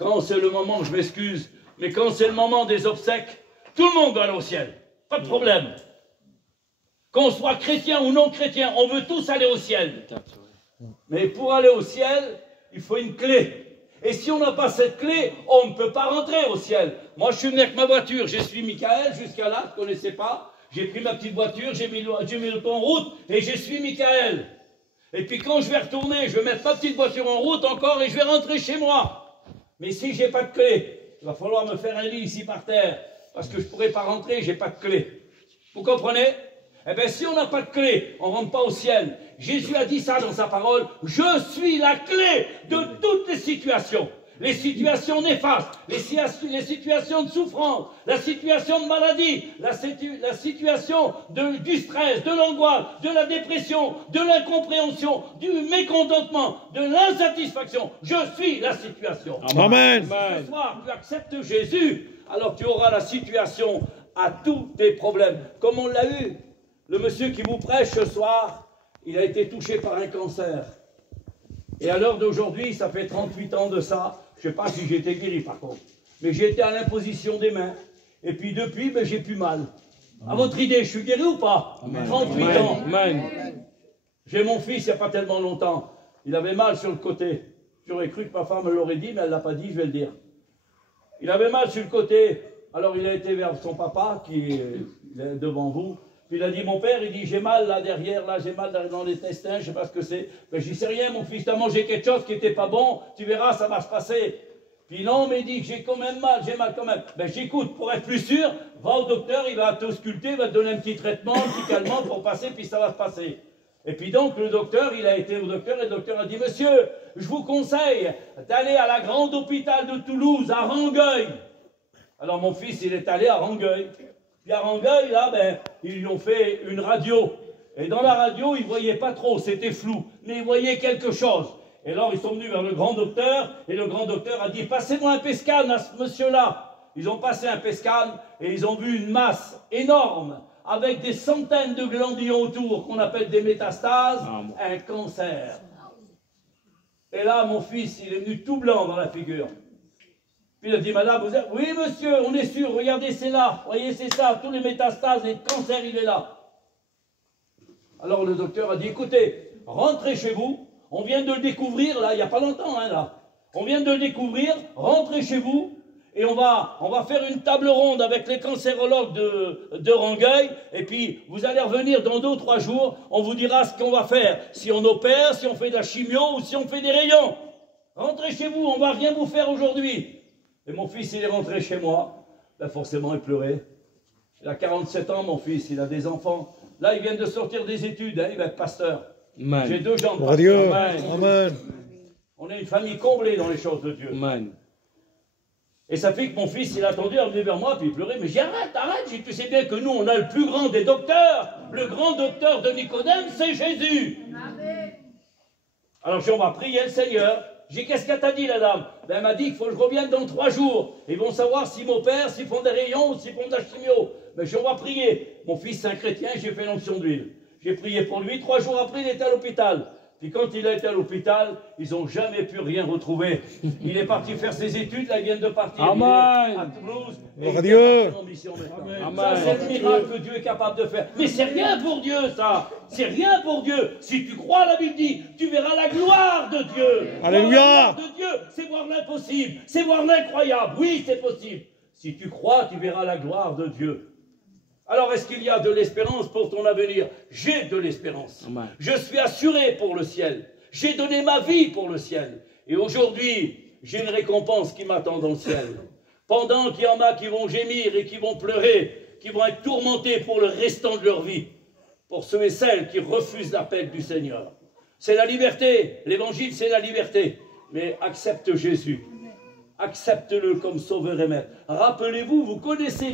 Quand c'est le moment, je m'excuse, mais quand c'est le moment des obsèques, tout le monde doit aller au ciel. Pas de problème. Qu'on soit chrétien ou non chrétien, on veut tous aller au ciel. Mais pour aller au ciel, il faut une clé. Et si on n'a pas cette clé, on ne peut pas rentrer au ciel. Moi, je suis venu avec ma voiture, j'ai suivi Michael jusqu'à là, je ne connaissais pas. J'ai pris ma petite voiture, j'ai mis le ton en route et j'ai suivi Michael. Et puis quand je vais retourner, je vais mettre ma petite voiture en route encore et je vais rentrer chez moi. Mais si je n'ai pas de clé, il va falloir me faire un lit ici par terre. Parce que je ne pourrai pas rentrer, je n'ai pas de clé. Vous comprenez? Eh bien, si on n'a pas de clé, on ne rentre pas au ciel. Jésus a dit ça dans sa parole. Je suis la clé de toutes les situations. Les situations néfastes, les situations de souffrance, la situation de maladie, la situation du stress, de l'angoisse, de la dépression, de l'incompréhension, du mécontentement, de l'insatisfaction. Je suis la situation. Amen. Si ce soir, tu acceptes Jésus, alors tu auras la situation à tous tes problèmes. Comme on l'a eu, le monsieur qui vous prêche ce soir, il a été touché par un cancer. Et à l'heure d'aujourd'hui, ça fait 38 ans de ça. Je ne sais pas si j'ai été guéri par contre. Mais j'ai été à l'imposition des mains. Et puis depuis, ben, j'ai plus mal. À votre idée, je suis guéri ou pas? Amen. 38 ans. Amen. J'ai mon fils il n'y a pas tellement longtemps. Il avait mal sur le côté. J'aurais cru que ma femme l'aurait dit, mais elle ne l'a pas dit, je vais le dire. Il avait mal sur le côté. Alors il a été vers son papa, qui est devant vous. Puis il a dit, mon père, il dit, j'ai mal là derrière, là, j'ai mal dans les intestins, je ne sais pas ce que c'est. Ben, je dis, c'est rien, mon fils, tu as mangé quelque chose qui n'était pas bon, tu verras, ça va se passer. Puis non, mais il dit, j'ai quand même mal, j'ai mal quand même. Ben, j'écoute, pour être plus sûr, va au docteur, il va t'ausculter, il va te donner un petit traitement, un petit calmant pour passer, puis ça va se passer. Et puis donc, le docteur, il a été au docteur, et le docteur a dit, monsieur, je vous conseille d'aller à la grande hôpital de Toulouse, à Rangueil. Alors mon fils, il est allé à Rangueil. Puis à Rangueil, là, ben, ils lui ont fait une radio. Et dans la radio, ils ne voyaient pas trop, c'était flou. Mais ils voyaient quelque chose. Et alors, ils sont venus vers le grand docteur. Et le grand docteur a dit, passez-moi un pescan à ce monsieur-là. Ils ont passé un pescan et ils ont vu une masse énorme avec des centaines de glandillons autour qu'on appelle des métastases, un cancer. Et là, mon fils, il est venu tout blanc dans la figure. Puis il a dit, madame, vous êtes... Oui, monsieur, on est sûr, regardez, c'est là. Voyez, c'est ça, tous les métastases et le cancer, il est là. Alors le docteur a dit, écoutez, rentrez chez vous. On vient de le découvrir, là, il n'y a pas longtemps, hein, là. On vient de le découvrir, rentrez chez vous. Et on va faire une table ronde avec les cancérologues de Rangueil. Et puis, vous allez revenir dans 2 ou 3 jours. On vous dira ce qu'on va faire. Si on opère, si on fait de la chimio ou si on fait des rayons. Rentrez chez vous, on ne va rien vous faire aujourd'hui. Et mon fils, il est rentré chez moi. Ben forcément, il pleurait. Il a 47 ans, mon fils, il a des enfants. Là, il vient de sortir des études, hein, il va être pasteur. J'ai 2 gens de pasteur. Amen. On est une famille comblée dans les choses de Dieu. Amen. Et ça fait que mon fils, il a attendu à venir vers moi, puis il pleurait. Mais j'ai dit, arrête, tu sais bien que nous, on a le plus grand des docteurs. Le grand docteur de Nicodème, c'est Jésus. Amen. Alors, on va prier le Seigneur. J'ai dit, qu'est-ce qu'elle t'a dit, la dame? Ben, elle m'a dit qu'il faut que je revienne dans 3 jours. Ils vont savoir s'ils m'opèrent, s'ils font des rayons ou s'ils font de la chimio. Ben, on va prier. Mon fils, c'est un chrétien, j'ai fait l'onction d'huile. J'ai prié pour lui. 3 jours après, il était à l'hôpital. Puis quand il a été à l'hôpital, ils n'ont jamais pu rien retrouver. Il est parti faire ses études, là, il vient de partir à Toulouse. Et il est parti en mission maintenant. Ça, c'est le miracle que Dieu est capable de faire. Mais c'est rien pour Dieu, ça. C'est rien pour Dieu. Si tu crois, la Bible dit, tu verras la gloire de Dieu. Alléluia. La gloire de Dieu, c'est voir l'impossible, c'est voir l'incroyable. Oui, c'est possible. Si tu crois, tu verras la gloire de Dieu. Alors, est-ce qu'il y a de l'espérance pour ton avenir? J'ai de l'espérance. Je suis assuré pour le ciel. J'ai donné ma vie pour le ciel. Et aujourd'hui, j'ai une récompense qui m'attend dans le ciel. Pendant qu'il y en a qui vont gémir et qui vont pleurer, qui vont être tourmentés pour le restant de leur vie, pour ceux et celles qui refusent l'appel du Seigneur. C'est la liberté. L'évangile, c'est la liberté. Mais accepte Jésus. Accepte-le comme sauveur et maître. Rappelez-vous, vous connaissez